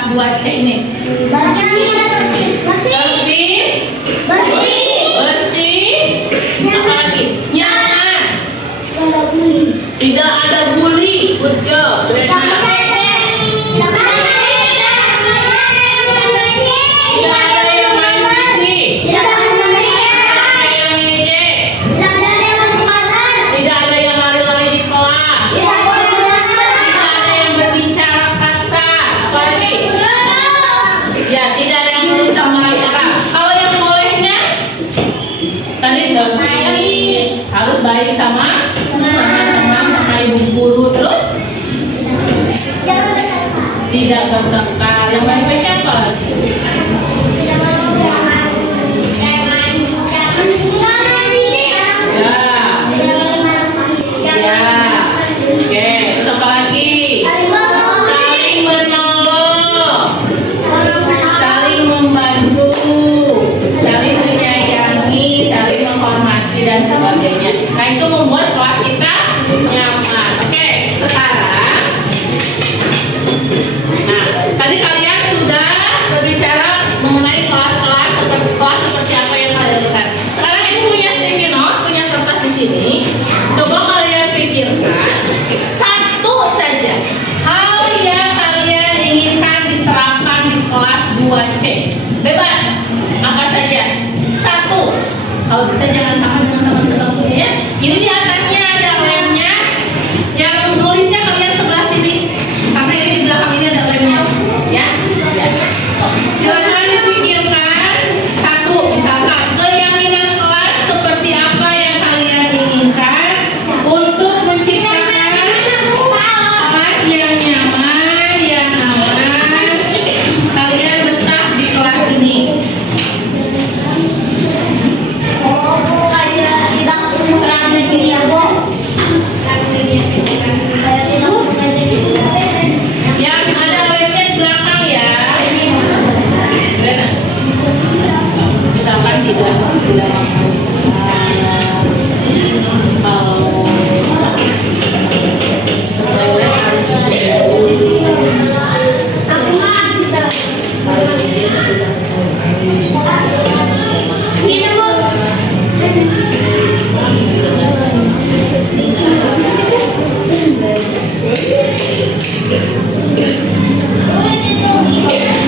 kelas 2C ini? Bersih, apa lagi? Nyaman, tidak ada bully, good job. Harus baik sama teman-teman, sama ibu guru, terus tidak bertengkar. Yang baik-baiknya apa lagi? Ya, oke. Terus apa lagi? Saling menolong, saling membantu, saling menyayangi, saling menghormati dan sebagainya. Nah, itu membuat kelas kita nyaman. Oke, sekarang nah, tadi kalian sudah berbicara mengenai kelas-kelas seperti apa yang kalian lihat. Sekarang ibu punya sticky note, punya kertas di sini. Coba kalian pikirkan satu saja hal yang kalian inginkan diterapkan di kelas 2C. Bebas, apa saja. Satu. Kalau bisa jangan sama dengan teman sebangkunya ya. Ini di atasnya ada lemnya. Yang tulisnya kalian sebelah sini. Karena ini di belakang ini ada lemnya. Ya. Silakan dipikirkan satu, misalkan keyakinan kelas seperti apa yang kalian inginkan untuk menciptakan kelas yang nyaman, yang aman. Kalian betah di kelas ini. Yang ada lemnya di belakang ya. Misalkan tidak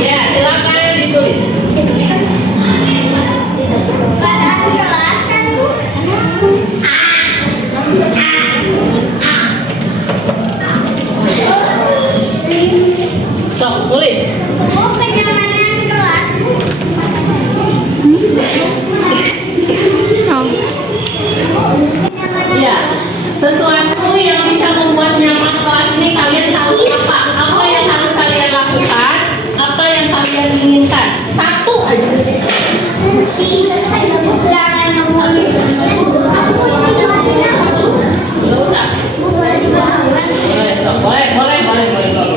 ya, silakan ditulis. Sok, tulis. Ya, sesuatu yang bisa membuat nyaman kelas ini kalian tahu apa? Apa yang harus kalian lakukan? Apa yang kalian inginkan? Satu aja. Gak usah. Boleh, sok. Boleh. Boleh, sok.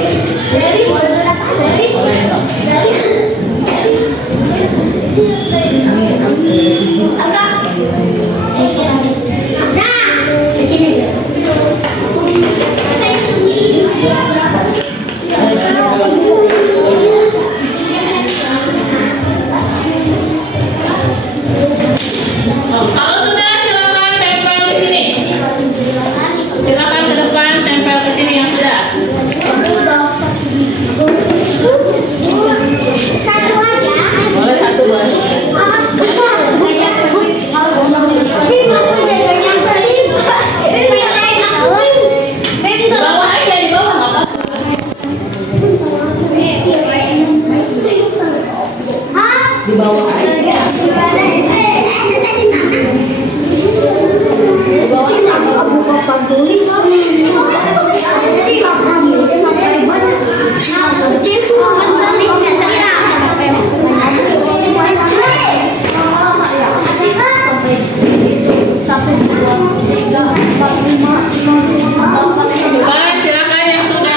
Kalau sudah silakan tempel di sini. Silakan ke depan tempel ke sini yang sudah. Boleh satu boleh. Bawah aja di bawah nggak apa-apa. Di bawah aja. Coba silakan yang sudah.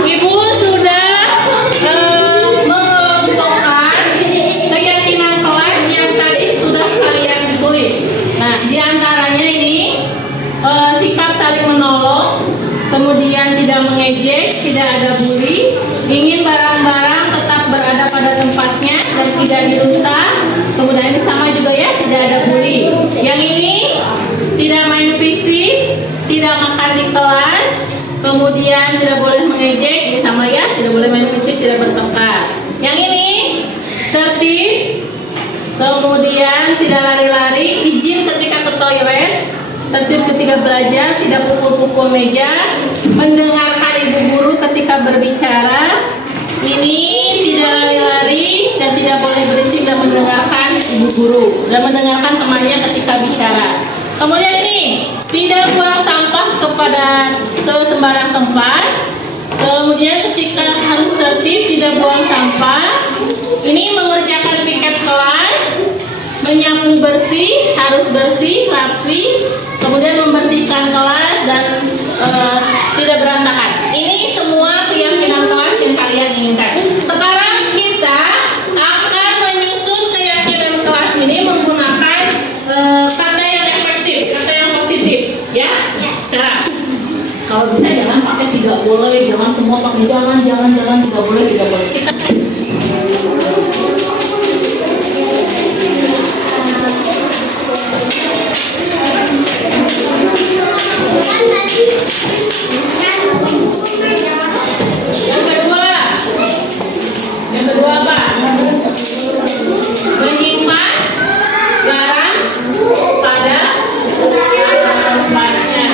Ibu sudah mengelompokkan keyakinan kelas yang tadi sudah kalian tulis. Nah, diantaranya ini sikap saling menolong, kemudian tidak mengejek, tidak ada bully, ingin barang-barang tetap berada pada tempatnya dan tidak dirusak. Kemudian ini sama juga ya, tidak ada bully. Yang ini tidak main fisik, tidak makan di kelas, kemudian tidak boleh mengejek, ini sama ya, tidak boleh main fisik, tidak bertengkar. Yang ini tertib, kemudian tidak lari-lari, izin ketika ke toilet, tertib ketika belajar, tidak pukul-pukul meja, mendengarkan ibu guru ketika berbicara. Ini tidak lari-lari dan tidak boleh berisik dan mendengarkan ibu guru dan mendengarkan temannya ketika bicara. Kemudian ini tidak buang sampah ke sembarang tempat. Kemudian ketika harus tertib, tidak buang sampah. Ini mengerjakan piket kelas, menyapu bersih, harus bersih, rapi. Kemudian membersihkan kelas dan tidak berantakan. Ini semua keyakinan kelas yang kalian inginkan. Sekarang kita akan menyusun keyakinan kelas ini menggunakan kata yang efektif, kata yang positif, ya. Sekarang, kalau bisa jangan pakai tidak boleh, jangan semua pakai jangan, tidak boleh. Kita yang kedua apa? Menyimpan barang pada tempatnya.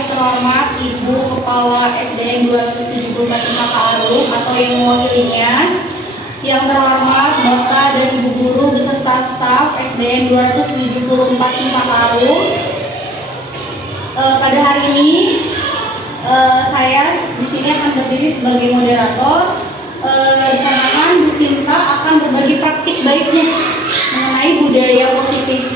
yang terhormat Ibu Kepala SDN 274 Cempaka Arum atau yang mewakilinya, yang terhormat Bapak dan Ibu Guru beserta staf SDN 274 Cempaka Arum. Pada hari ini saya di sini akan berdiri sebagai moderator. Dikarenakan Bu Sinta akan berbagi praktik baiknya mengenai budaya positif,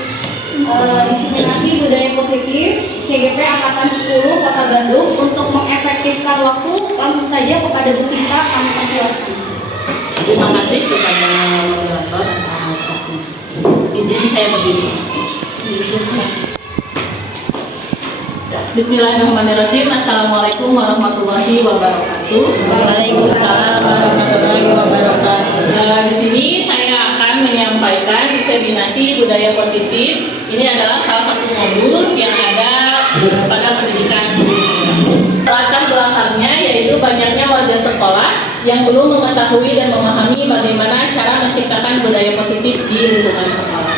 diseminasi budaya positif CGP Angkatan 10 Kota Bandung. Untuk mengefektifkan waktu, langsung saja kepada Bu Sinta kami persilakan. Terima kasih kepada moderator atas waktunya. Izin saya berdiri. Bismillahirrahmanirrahim. Assalamualaikum warahmatullahi wabarakatuh. Waalaikumsalam warahmatullahi wabarakatuh. Di sini saya akan menyampaikan diseminasi budaya positif. Ini adalah salah satu modul yang ada pada pendidikan. Latar belakangnya yaitu banyaknya warga sekolah yang belum mengetahui dan memahami bagaimana cara menciptakan budaya positif di lingkungan sekolah.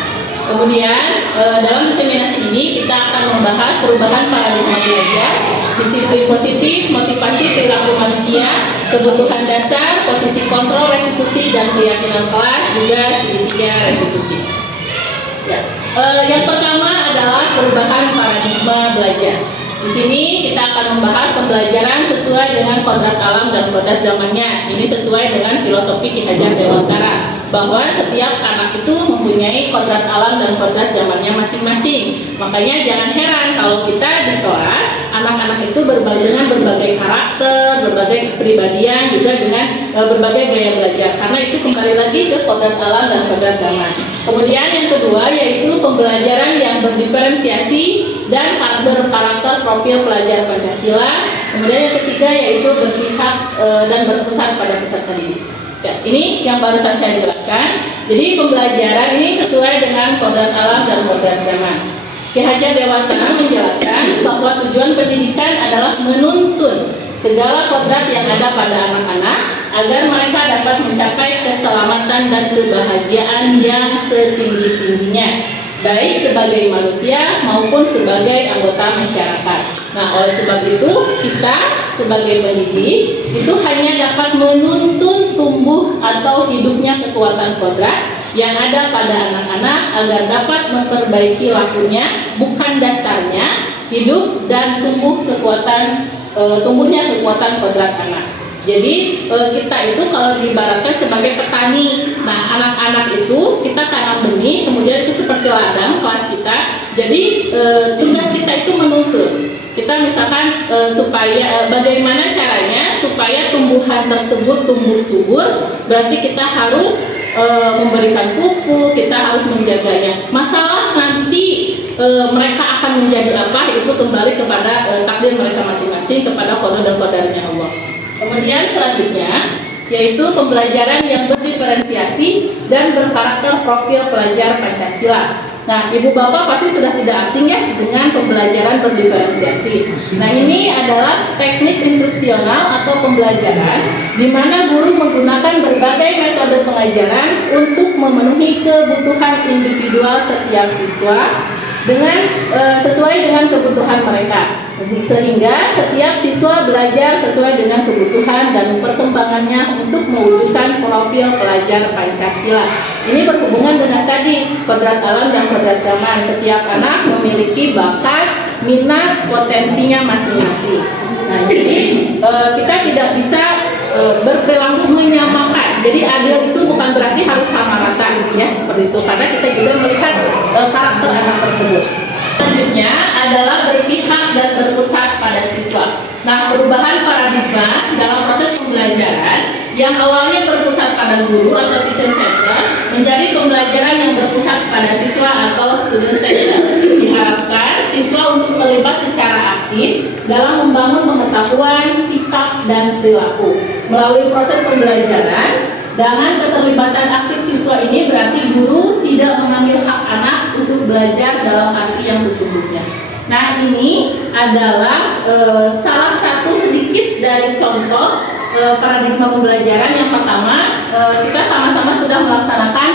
Kemudian dalam diseminasi ini kita akan membahas perubahan paradigma belajar, disiplin positif, motivasi perilaku manusia, kebutuhan dasar, posisi kontrol restitusi dan keyakinan kelas, juga segitiga restitusi. Ya. Yang pertama adalah perubahan paradigma belajar. Di sini kita akan membahas pembelajaran sesuai dengan kodrat alam dan kodrat zamannya. Ini sesuai dengan filosofi Ki Hajar Dewantara, bahwa setiap anak itu mempunyai kodrat alam dan kodrat zamannya masing-masing. Makanya jangan heran kalau kita di kelas anak-anak itu dengan berbagai karakter, berbagai kepribadian, juga dengan berbagai gaya belajar. Karena itu kembali lagi ke kodrat alam dan kodrat zaman. Kemudian yang kedua yaitu pembelajaran yang berdiferensiasi dan berkarakter profil pelajar Pancasila. Kemudian yang ketiga yaitu berpihak dan berpusat pada peserta didik. Ya, ini yang barusan saya jelaskan. Jadi pembelajaran ini sesuai dengan kodrat alam dan kodrat zaman. Ki Hajar Dewantara menjelaskan bahwa tujuan pendidikan adalah menuntun segala kodrat yang ada pada anak-anak agar mereka dapat mencapai keselamatan dan kebahagiaan yang setinggi-tingginya, baik sebagai manusia maupun sebagai anggota masyarakat. Nah, oleh sebab itu kita sebagai pendidik itu hanya dapat menuntun tumbuh atau hidupnya kekuatan kodrat yang ada pada anak-anak agar dapat memperbaiki lakunya, bukan dasarnya, hidup dan tumbuhnya kekuatan kodrat anak. Jadi kita itu kalau diibaratkan sebagai petani. Nah, anak-anak itu kita tanam benih, kemudian itu seperti ladang kelas kita. Jadi tugas kita itu menuntun. Kita misalkan supaya bagaimana caranya supaya tumbuhan tersebut tumbuh subur, berarti kita harus memberikan pupuk, kita harus menjaganya. Masalah nanti mereka akan menjadi apa itu kembali kepada takdir mereka masing-masing, kepada qada dan qadarnya Allah. Kemudian selanjutnya yaitu pembelajaran yang berdiferensiasi dan berkarakter profil pelajar Pancasila. Nah, Ibu Bapak pasti sudah tidak asing ya dengan pembelajaran berdiferensiasi. Nah, ini adalah teknik instruksional atau pembelajaran di mana guru menggunakan berbagai metode pengajaran untuk memenuhi kebutuhan individual setiap siswa dengan sesuai dengan kebutuhan mereka, sehingga setiap siswa belajar sesuai dengan kebutuhan dan perkembangannya untuk mewujudkan profil pelajar Pancasila. Ini berhubungan dengan tadi kodrat alam dan kodrat zaman. Setiap anak memiliki bakat, minat, potensinya masing-masing. Nah, jadi kita tidak bisa berperilaku menyamakan. Jadi adil itu bukan berarti harus sama rata, ya seperti itu. Karena kita juga melihat karakter anak tersebut. Selanjutnya adalah berpihak dan berpusat pada siswa. Nah, perubahan paradigma dalam proses pembelajaran yang awalnya berpusat pada guru atau teacher center menjadi pembelajaran yang berpusat pada siswa atau student center. Diharapkan siswa untuk terlibat secara aktif dalam membangun pengetahuan, sikap, dan perilaku. Melalui proses pembelajaran, dengan keterlibatan aktif siswa ini berarti guru tidak mengambil hak anak untuk belajar dalam arti yang sesungguhnya. Nah, ini adalah salah satu sedikit dari contoh paradigma pembelajaran. Yang pertama, kita sama-sama sudah melaksanakan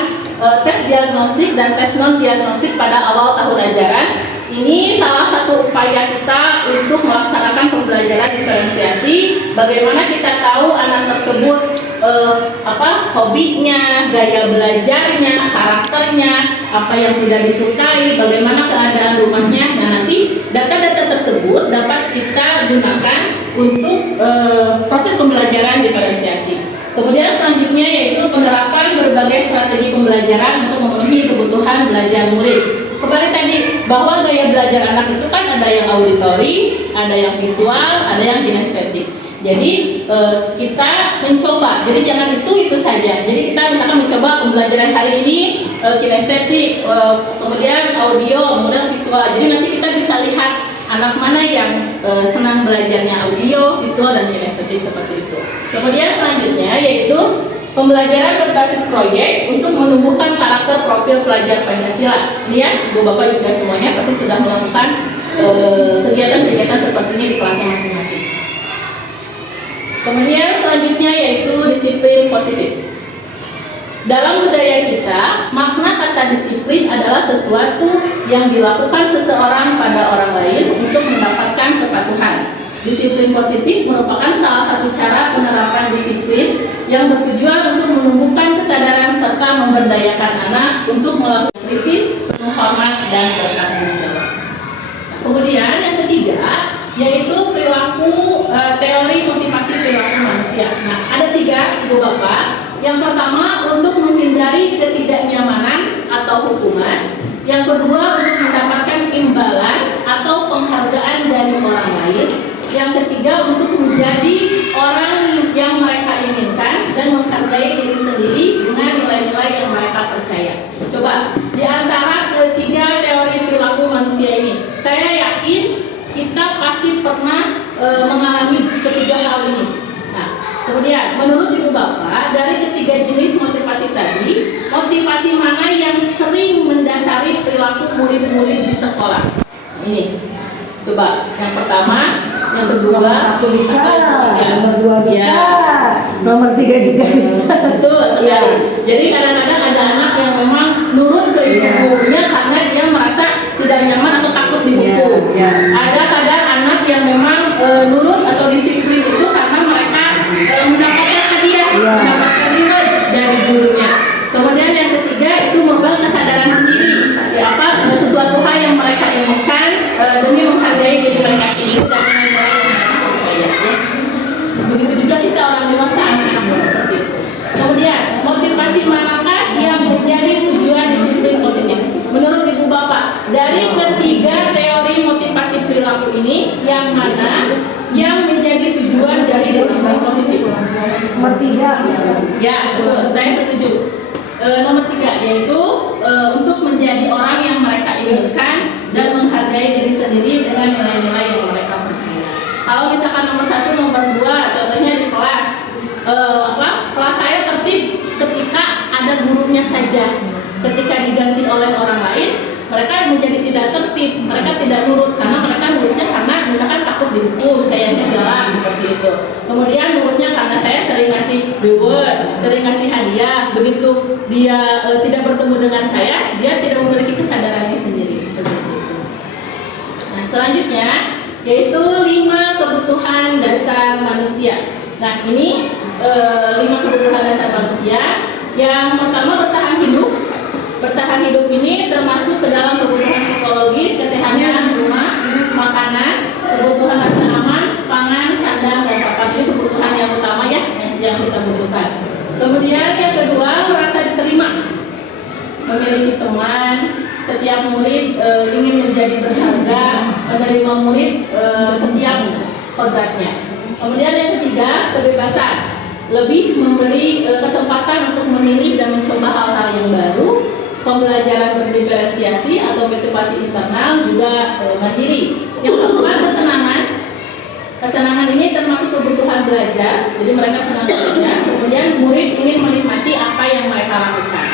tes diagnostik dan tes non diagnostik pada awal tahun ajaran. ini salah satu upaya kita untuk melaksanakan pembelajaran diferensiasi. Bagaimana kita tahu anak tersebut hobinya, gaya belajarnya, karakternya, apa yang tidak disukai, bagaimana keadaan rumahnya. Nah, nanti data-data tersebut dapat kita gunakan untuk proses pembelajaran diferensiasi. Kemudian selanjutnya yaitu penerapan berbagai strategi pembelajaran untuk memenuhi kebutuhan belajar murid. Kembali tadi bahwa gaya belajar anak itu kan ada yang auditori, ada yang visual, ada yang kinestetik. Jadi kita mencoba, jadi jangan itu saja. Jadi kita misalkan mencoba pembelajaran hari ini kinestetik, kemudian audio, kemudian visual. Jadi nanti kita bisa lihat anak mana yang senang belajarnya audio, visual, dan kinestetik seperti itu. Kemudian selanjutnya yaitu pembelajaran berbasis proyek untuk menumbuhkan karakter profil pelajar Pancasila. Ini ya, Bu Bapak juga semuanya pasti sudah melakukan kegiatan-kegiatan seperti ini di kelasnya masing-masing. Kemudian selanjutnya yaitu disiplin positif. Dalam budaya kita, makna kata disiplin adalah sesuatu yang dilakukan seseorang pada orang lain untuk mendapatkan kepatuhan. Disiplin positif merupakan salah satu cara penerapan disiplin yang bertujuan untuk menumbuhkan kesadaran serta memberdayakan anak untuk melakukan kritis, menghormat, dan bertanggung jawab. Kemudian yang ketiga yaitu perilaku teori motivasi perilaku manusia. Nah, ada 3 Ibu Bapak. Yang pertama untuk menghindari ketidaknyamanan atau hukuman. Yang kedua untuk mendapatkan imbalan atau penghargaan dari orang lain. Yang ketiga untuk menjadi orang yang mereka inginkan dan menghargai diri sendiri dengan nilai-nilai yang mereka percaya. Coba di antara ketiga teori perilaku manusia ini, saya yakin kita pasti pernah mengalami ketiga hal ini. Nah, kemudian menurut Ibu Bapak, dari ketiga jenis motivasi tadi, motivasi mana yang sering mendasari perilaku murid-murid di sekolah? Ini, coba yang pertama, yang kedua, nomor 1 bisa, nomor 2 bisa, ya. nomor 3 juga bisa. Betul sekali. Jadi kadang-kadang ada anak yang memang nurut ke ibunya karena dia merasa tidak nyaman atau takut dihukum. Ada kadang anak yang memang nurut atau disiplin itu karena mereka mendapatkan hadiah, mendapatkan reward dari gurunya. Kemudian yang ketiga itu merupakan kesadaran sendiri, sesuatu hal yang mereka inginkan demi menghargai diri mereka sendiri dan nilai-nilai yang mereka percaya. Begitu juga kita orang dewasa anak-anak seperti itu. Kemudian motivasi manakah yang menjadi tujuan disiplin positif? Menurut Ibu Bapak, dari ketiga teori motivasi perilaku ini, yang mana yang menjadi tujuan dari disiplin positif? Nomor 3. Ya, betul. Saya setuju. Nomor 3 yaitu untuk menjadi orang yang mereka inginkan dan menghargai diri sendiri dengan nilai-nilai yang mereka percaya. Kalau misalkan nomor 1, nomor 2, contohnya di kelas, kelas saya tertib ketika ada gurunya saja. Ketika diganti oleh orang lain, mereka menjadi tidak tertib, mereka tidak nurut karena mereka nurutnya karena misalkan takut dihukum, kayaknya jelas seperti itu. Kemudian nurutnya karena saya sering ngasih reward, sering ngasih hadiah. Begitu dia tidak bertemu dengan saya, dia tidak memiliki kesadarannya sendiri seperti itu. Nah, selanjutnya yaitu 5 kebutuhan dasar manusia. Nah, ini 5 kebutuhan dasar manusia. Yang pertama bertahan hidup. Bertahan hidup ini termasuk ke dalam kebutuhan psikologis, kesehatan rumah, makanan, kebutuhan rasa aman, pangan, sandang, dan papan. Ini kebutuhan yang utama ya yang kita butuhkan. Kemudian yang kedua merasa diterima, memiliki teman. Setiap murid ingin menjadi berharga, menerima murid setiap kodratnya. Kemudian yang ketiga kebebasan, lebih memberi kesempatan untuk memilih dan mencoba hal-hal yang baru. Pembelajaran berdiferensiasi atau motivasi internal juga mandiri. Yang keempat kesenangan. Kesenangan ini termasuk kebutuhan belajar, jadi mereka senang belajar. Kemudian murid ingin menikmati apa yang mereka lakukan.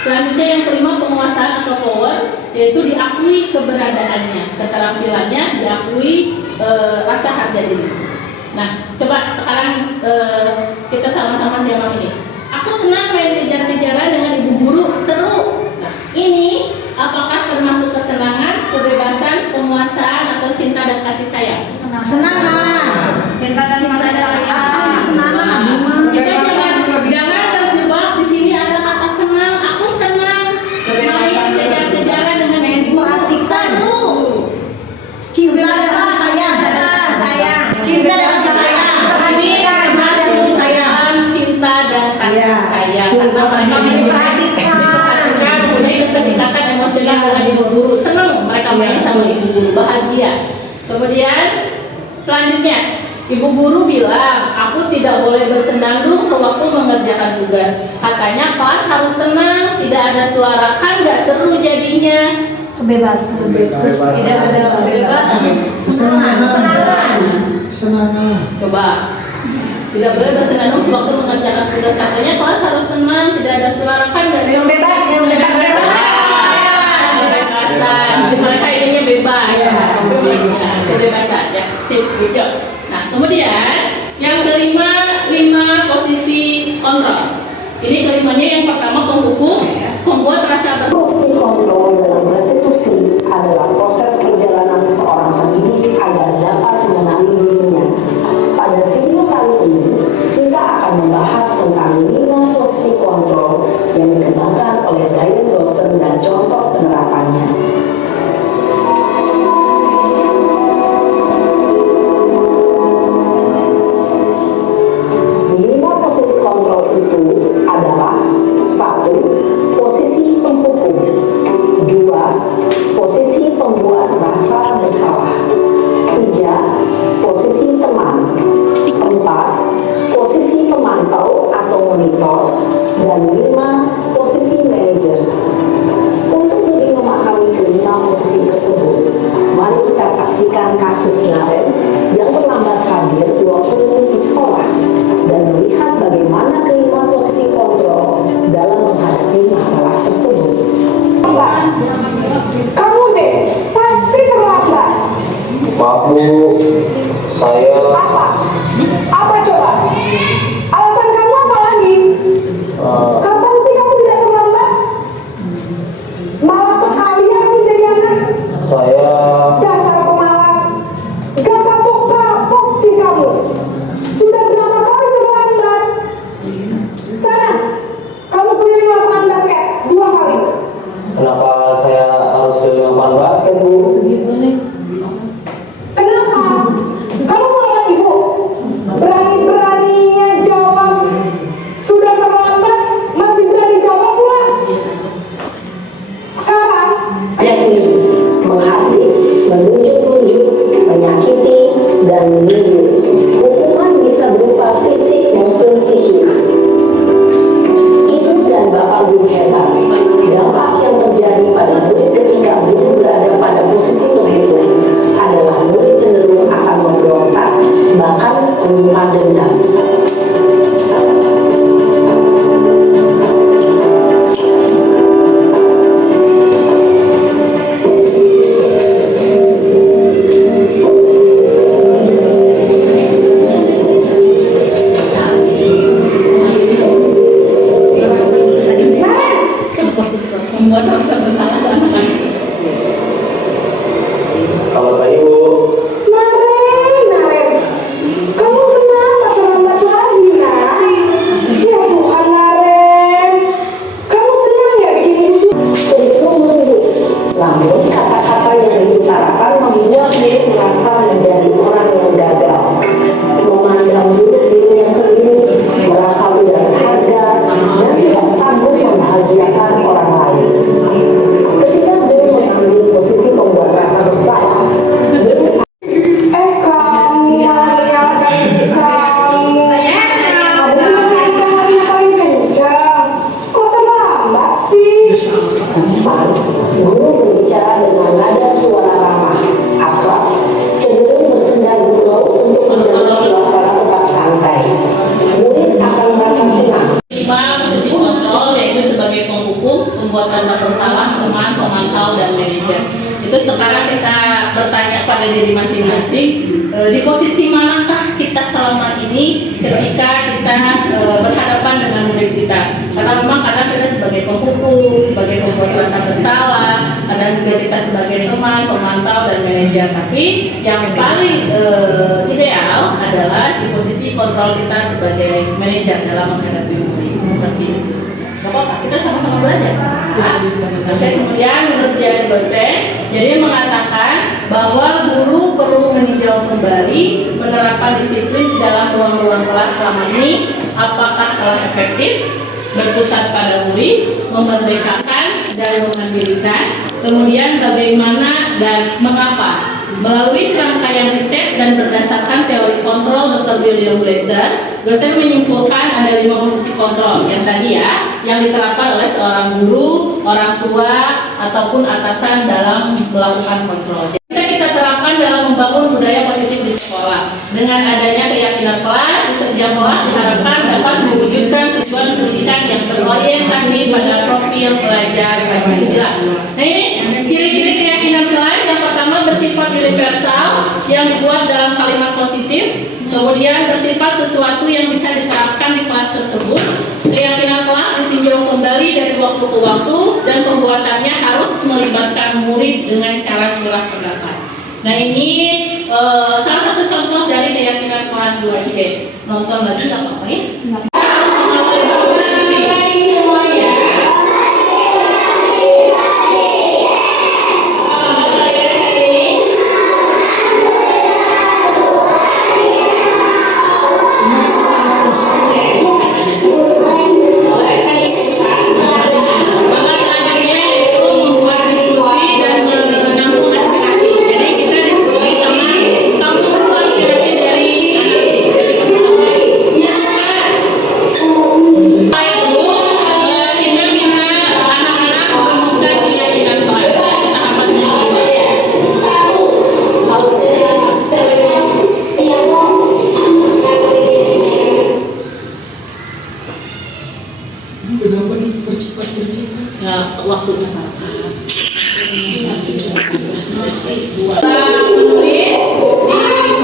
Selanjutnya yang kelima penguasaan atau power, yaitu diakui keberadaannya, keterampilannya, diakui rasa harga diri. Nah, coba sekarang kita sama-sama simak ini. Aku senang main kejar-kejaran dengan ibu guru, seru. Ini apakah termasuk kesenangan, kebebasan, ibu guru, senang mereka main sama ibu guru, bahagia. Kemudian selanjutnya ibu guru bilang, aku tidak boleh bersenandung sewaktu mengerjakan tugas. Katanya kelas harus tenang, tidak ada suara, kan nggak seru jadinya. Kebebasan. Terus tidak ada kebebasan. Senang. Coba, tidak boleh bersenandung sewaktu mengerjakan tugas. Katanya kelas harus tenang, tidak ada suara, kan nggak seru. Kebebasan. Mereka ininya bebas. Kebebasan. Ya, sip, good job. Nah, kemudian yang kelima, 5 posisi kontrol. Ini kelimanya yang pertama penghukum, membuat rasa bersalah. Posisi kontrol dalam restitusi adalah proses perjalanan seorang pendidik agar dapat mengenali dirinya. Pada video kali ini, kita akan membahas tentang 5 posisi kontrol yang dikembangkan oleh Diane Dawson dan contoh penerapannya. 5 posisi kontrol itu adalah: 1. Posisi penghukum. 2. Posisi pembuat rasa bersalah. 3. Posisi teman. 4. Posisi pemantau atau monitor. Dan 5. Posisi manajer. Untuk lebih memahami kelima posisi tersebut, mari kita saksikan kasus Naren yang terlambat hadir di waktu di sekolah dan melihat bagaimana kelima posisi kontrol dalam menghadapi masalah tersebut. Kamu deh, pasti terlambat. Maaf Bu, saya Apa? Apa coba? Alasan kamu apa lagi? Kapan sih kamu tidak terlambat? Malas sekali ya kamu jadi anak. saya Dasar pemalas. Gak kapok-kapok sih kamu. Sudah berapa kali terlambat? Sana, kamu keliling lapangan basket 2 kali. kenapa saya harus keliling lapangan basket Bu? Kenapa? Kamu melawan ibu? Berani-beraninya jawab. Sudah terlambat, masih berani jawab pula. Sekarang, Yakni menghakimi, menunjuk-nunjuk, menyakiti, dan menyindir. Hukuman bisa berupa fisik maupun psikis. Ibu dan bapak guru hebat. Dampak yang terjadi pada murid ketika guru berada pada posisi penghukum adalah murid cenderung akan memberontak, bahkan menyimpan dendam. Membuat rasa bersalah sama anak. Selamat pagi Bu. Naren, kamu kenapa terlambat lagi, Nak? Ya Tuhan, Naren, kamu senang ya bikin ibu Tentu menunggu. Namun kata-kata yang diutarakan membuat dia merasa menjadi orang yang gagal, memandang buruk dirinya sendiri, merasa tidak berharga, dan tidak sanggup membahagiakan orang lain. Ketika dia mengambil posisi pembuat rasa bersalah, kamu menyalahkan kamu. Kamu paling kencang. Kok terlambat sih? 4. Guru berbicara dengan nada suara ramah, akrab, cenderung bersenda gurau untuk menjaga suasana tetap santai. Murid akan merasa senang. 5 posisi kontrol yaitu sebagai penghukum, pembuat rasa bersalah, teman, pemantau, dan manajer. Itu sekarang kita bertanya pada diri masing-masing, di posisi manakah kita selama ini ketika kita berhadapan dengan murid kita. Karena memang kadang kita sebagai penghukum, sebagai pembuat rasa bersalah, kadang juga kita sebagai teman, pemantau, dan manajer. Tapi yang paling ideal adalah di posisi kontrol kita sebagai manajer dalam menghadapi murid. Seperti itu. Gak apa-apa, kita sama-sama belajar. Oke, kemudian menurut Diane Dawson, jadi mengatakan bahwa guru perlu meninjau kembali penerapan disiplin di dalam ruang-ruang kelas selama ini, apakah telah efektif, berpusat pada murid, memerdekakan, dan memandirikan. Kemudian bagaimana dan mengapa. Melalui serangkaian riset dan berdasarkan teori kontrol Dr. William Glasser, dosen menyimpulkan ada 5 posisi kontrol yang tadi ya, yang diterapkan oleh seorang guru, orang tua, ataupun atasan dalam melakukan kontrol. Bisa kita terapkan dalam membangun budaya positif di sekolah. Dengan adanya keyakinan kelas, di setiap kelas diharapkan dapat mewujudkan tujuan pendidikan yang berorientasi pada profil pelajar Pancasila. Nah ini ciri-ciri keyakinan kelas. Yang pertama bersifat universal yang dibuat dalam kalimat positif, kemudian bersifat sesuatu yang bisa diterapkan di kelas tersebut. Keyakinan kelas ditinjau kembali dari waktu ke waktu dan pembuatannya harus melibatkan murid dengan cara curah pendapat. Nah ini salah satu contoh dari keyakinan kelas 2C. Nonton lagi nggak apa-apa ya? Waktunya menulis di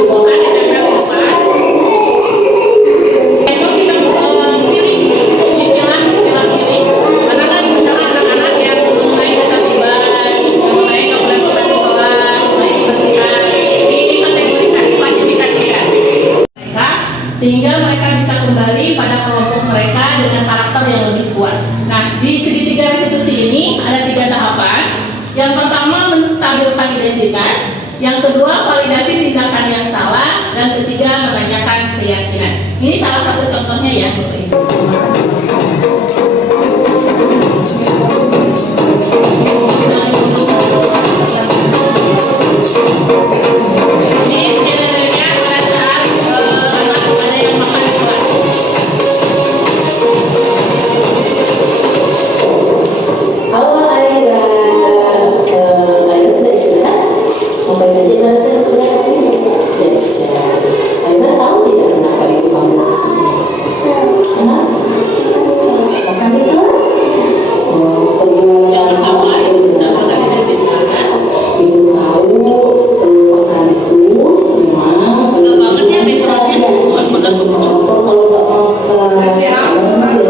buku di tempel 4 itu kita pilih dipilah pilih karena kan misalnya anak-anak yang mulai ketertiban, mulai nggak boleh di kelas, mulai kebersihan, dikategorikan, diklasifikasikan mereka sehingga mereka bisa kembali pada kelompok mereka dengan karakter yang lebih kuat. Nah, di segitiga restitusi ini ada 3 tahapan. Yang pertama menstabilkan identitas, yang kedua validasi tindakan yang salah, dan ketiga menanyakan keyakinan. Ini salah satu contohnya ya, Bapak Ibu. Ini skenario-nya pada saat ada yang makan di kelas. Halo Aida, Aida sudah istirahat? Mau main aja mana saya istirahat ini? Aida tahu tidak kenapa ibu kamu kesini? Kenapa? Makan di kelas? Oh, kedua Yang sama aja bisa identitas. ibu tahu makan itu memang Enggak banget ya backgroundnya. kalau nggak makan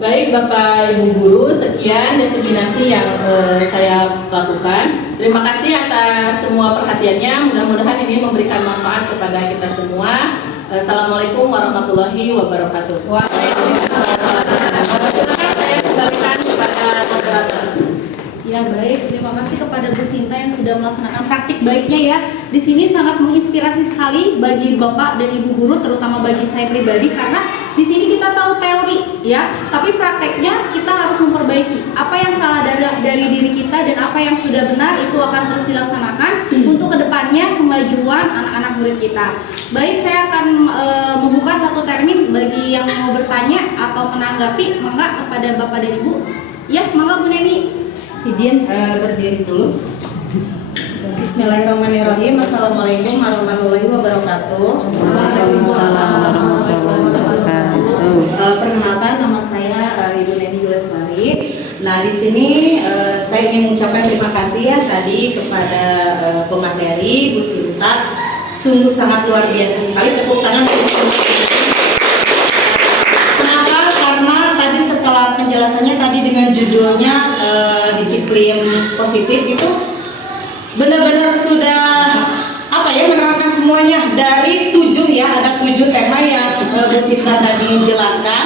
Baik Bapak Ibu Guru, sekian diseminasi yang saya lakukan. Terima kasih atas semua perhatiannya. Mudah-mudahan ini memberikan manfaat kepada kita semua. Assalamualaikum warahmatullahi wabarakatuh. Saya kembalikan kepada moderator. Ya baik, terima kasih kepada Bu Sinta yang sudah melaksanakan praktik baiknya ya. Di sini sangat menginspirasi sekali bagi Bapak dan Ibu guru, terutama bagi saya pribadi, karena di sini kita tahu teori ya, tapi prakteknya kita harus memperbaiki. Apa yang salah dari diri kita dan apa yang sudah benar itu akan terus dilaksanakan untuk kedepannya kemajuan anak-anak murid kita. Baik, saya akan membuka satu termin bagi yang mau bertanya atau menanggapi, mangga kepada Bapak dan Ibu. Ya, mangga Bu Neni. Izin berdiri dulu. Bismillahirrahmanirrahim. Assalamualaikum warahmatullahi wabarakatuh. Waalaikumsalam warahmatullahi wabarakatuh. Perkenalkan, nama saya Ibu Neni Guleswari. Nah, di sini saya ingin mengucapkan terima kasih ya tadi kepada pemateri Bu Sinta. Sungguh sangat luar biasa sekali. Tepuk tangan. Kenapa? Karena tadi setelah penjelasannya tadi dengan judulnya disiplin positif itu benar-benar sudah menerangkan semuanya dari 7 ya, ada 7 tema yang Bu Sinta tadi jelaskan.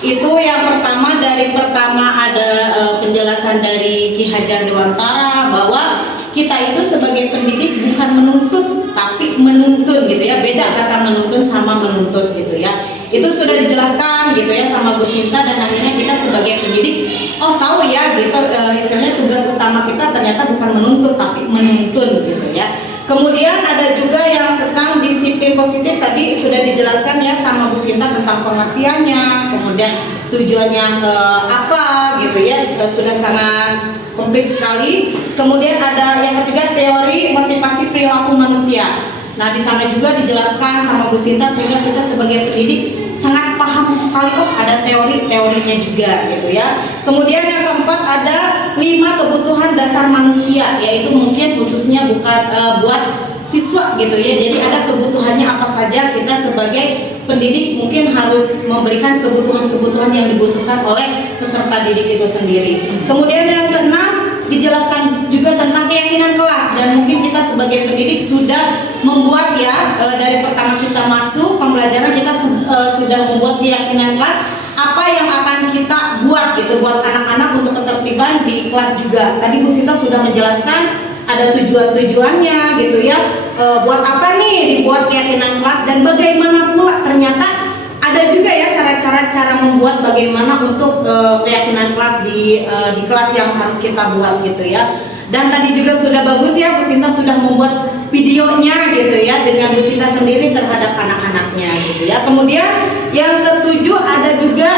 Itu yang pertama ada penjelasan dari Ki Hajar Dewantara bahwa kita itu sebagai pendidik bukan menuntut tapi menuntun gitu ya, beda kata menuntun sama menuntut gitu ya. Itu sudah dijelaskan gitu ya sama Bu Sinta, dan akhirnya kita sebagai pendidik tahu ya gitu, istilahnya tugas utama kita ternyata bukan menuntut tapi menuntun gitu ya. Kemudian ada juga yang tentang disiplin positif, tadi sudah dijelaskan ya sama Bu Sinta tentang pengertiannya, kemudian tujuannya apa gitu ya, sudah sangat komplit sekali. Kemudian ada yang ketiga, teori motivasi perilaku manusia. Nah, di sana juga dijelaskan sama Bu Sinta sehingga kita sebagai pendidik sangat paham sekali, ada teorinya juga gitu ya. Kemudian yang keempat ada 5 kebutuhan dasar manusia, yaitu mungkin khususnya bukan buat siswa gitu ya. Jadi ada kebutuhannya apa saja, kita sebagai pendidik mungkin harus memberikan kebutuhan-kebutuhan yang dibutuhkan oleh peserta didik itu sendiri. Kemudian yang keenam dijelaskan juga tentang keyakinan kelas, dan mungkin kita sebagai pendidik sudah membuat ya dari pertama kita masuk pembelajaran kita sudah membuat keyakinan kelas apa yang akan kita buat gitu buat anak-anak untuk ketertiban di kelas juga. Tadi Bu Sinta sudah menjelaskan ada tujuan-tujuannya gitu ya, buat apa nih dibuat keyakinan kelas, dan bagaimana pula ternyata ada juga ya cara membuat bagaimana untuk keyakinan kelas di kelas yang harus kita buat gitu ya. Dan tadi juga sudah bagus ya, Bu Sinta sudah membuat videonya gitu ya dengan Bu Sinta sendiri terhadap anak-anaknya gitu ya. Kemudian yang ketujuh ada juga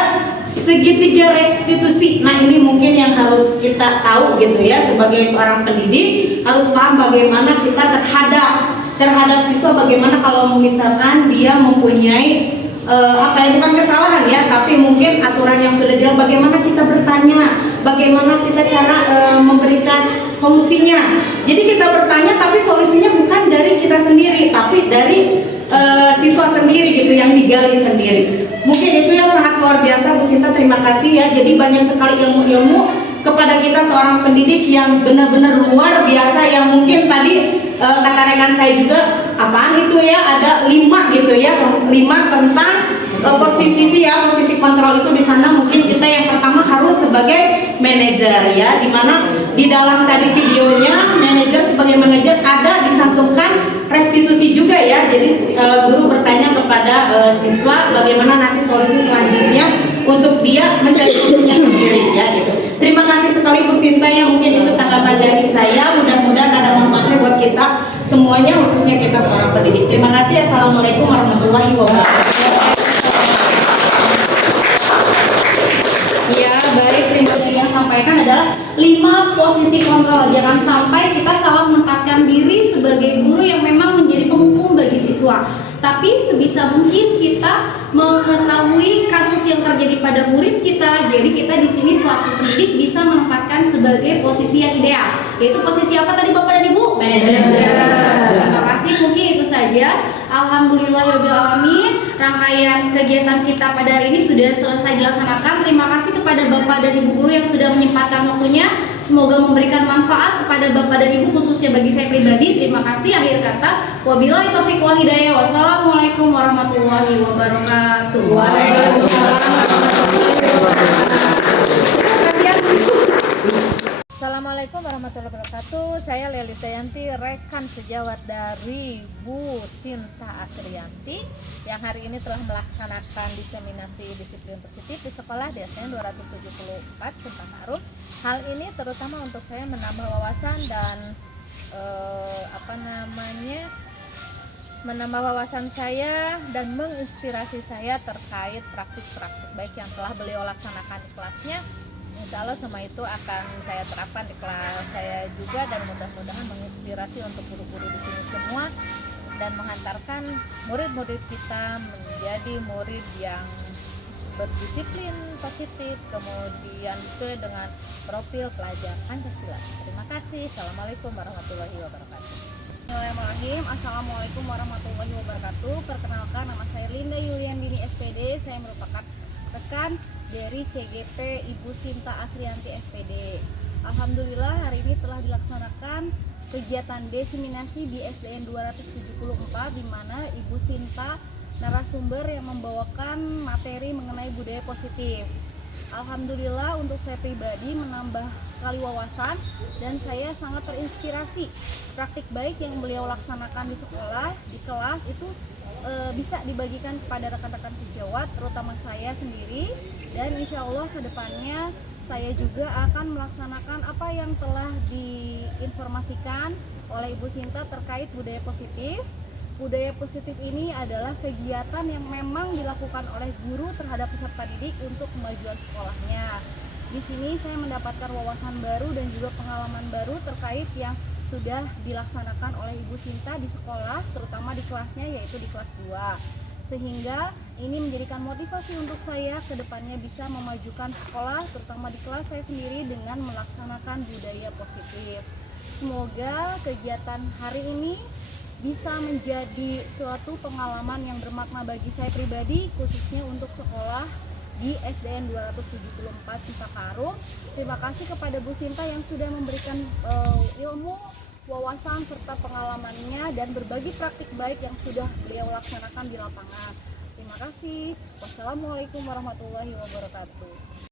segitiga restitusi. Nah, ini mungkin yang harus kita tahu gitu ya, sebagai seorang pendidik harus paham bagaimana kita terhadap siswa, bagaimana kalau misalkan dia mempunyai bukan kesalahan ya, tapi mungkin aturan yang sudah dilakukan, bagaimana kita bertanya, bagaimana kita cara memberikan solusinya. Jadi kita bertanya tapi solusinya bukan dari kita sendiri, tapi dari siswa sendiri gitu, yang digali sendiri. Mungkin itu yang sangat luar biasa Bu Sinta, terima kasih ya. Jadi banyak sekali ilmu-ilmu kepada kita seorang pendidik yang benar-benar luar biasa, yang mungkin tadi kata rekan saya juga, apaan itu ya, ada 5 gitu ya, 5 tentang posisi kontrol itu. Di sana mungkin kita yang pertama harus sebagai manajer ya, dimana di dalam tadi videonya manajer, sebagai manajer ada dicantumkan restitusi juga ya. Jadi guru bertanya kepada siswa bagaimana nanti solusi selanjutnya untuk dia mencari solusinya sendiri ya gitu. Terima kasih sekali Bu Sinta ya, mungkin itu tanggapan dari saya, mudah-mudahan ada manfaatnya buat kita semuanya, khususnya kita seorang pendidik. Terima kasih. Assalamualaikum warahmatullahi wabarakatuh. Ya, baik, terima kasih. Yang sampaikan adalah 5 posisi kontrol. Jangan sampai kita salah menempatkan diri sebagai guru yang memang menjadi penghukum bagi siswa. Tapi sebisa mungkin kita mengetahui kasus yang terjadi pada murid kita. Jadi kita di sini selaku pendidik bisa menempatkan sebagai posisi yang ideal. Yaitu posisi apa tadi Bapak dan Ibu? Manajer. Terima kasih. Mungkin itu saja. Alhamdulillahirobbilalamin. Rangkaian kegiatan kita pada hari ini sudah selesai dilaksanakan. Terima kasih kepada Bapak dan Ibu guru yang sudah menyempatkan waktunya. Semoga memberikan manfaat kepada Bapak dan Ibu, khususnya bagi saya pribadi. Terima kasih. Akhir kata, wabillahi taufiq wal hidayah. Wassalamualaikum warahmatullahi wabarakatuh. Assalamualaikum warahmatullahi wabarakatuh. Saya Lelita Yanti, rekan sejawat dari Bu Sinta Asrianti yang hari ini telah melaksanakan diseminasi disiplin positif di sekolah DSN 274 Simpang Harum. Hal ini terutama untuk saya menambah wawasan dan menambah wawasan saya dan menginspirasi saya terkait praktik-praktik baik yang telah beliau laksanakan di kelasnya. Insya Allah semua itu akan saya terapkan di kelas saya juga, dan mudah-mudahan menginspirasi untuk guru-guru di sini semua dan menghantarkan murid-murid kita menjadi murid yang berdisiplin positif, kemudian sesuai dengan profil pelajar Pancasila. Terima kasih. Assalamualaikum warahmatullahi wabarakatuh. Bismillahirrahmanirrahim. Assalamualaikum warahmatullahi wabarakatuh. Perkenalkan, nama saya Linda Yuliandini SPD. Saya merupakan rekan dari CGP Ibu Sinta Asrianti SPD. Alhamdulillah hari ini telah dilaksanakan kegiatan diseminasi di SDN 274, di mana Ibu Sinta narasumber yang membawakan materi mengenai budaya positif. Alhamdulillah untuk saya pribadi menambah sekali wawasan, dan saya sangat terinspirasi praktik baik yang beliau laksanakan di sekolah, di kelas itu bisa dibagikan kepada rekan-rekan sejawat, terutama saya sendiri, dan insya Allah kedepannya saya juga akan melaksanakan apa yang telah diinformasikan oleh Ibu Sinta terkait budaya positif. Budaya positif ini adalah kegiatan yang memang dilakukan oleh guru terhadap peserta didik untuk kemajuan sekolahnya. Di sini saya mendapatkan wawasan baru dan juga pengalaman baru terkait yang sudah dilaksanakan oleh Ibu Sinta di sekolah, terutama di kelasnya yaitu di kelas 2. Sehingga ini menjadikan motivasi untuk saya ke depannya bisa memajukan sekolah, terutama di kelas saya sendiri dengan melaksanakan budaya positif. Semoga kegiatan hari ini bisa menjadi suatu pengalaman yang bermakna bagi saya pribadi, khususnya untuk sekolah di SDN 274 Cipakarum. Terima kasih kepada Bu Sinta yang sudah memberikan ilmu, wawasan, serta pengalamannya dan berbagi praktik baik yang sudah beliau laksanakan di lapangan. Terima kasih. Wassalamualaikum warahmatullahi wabarakatuh.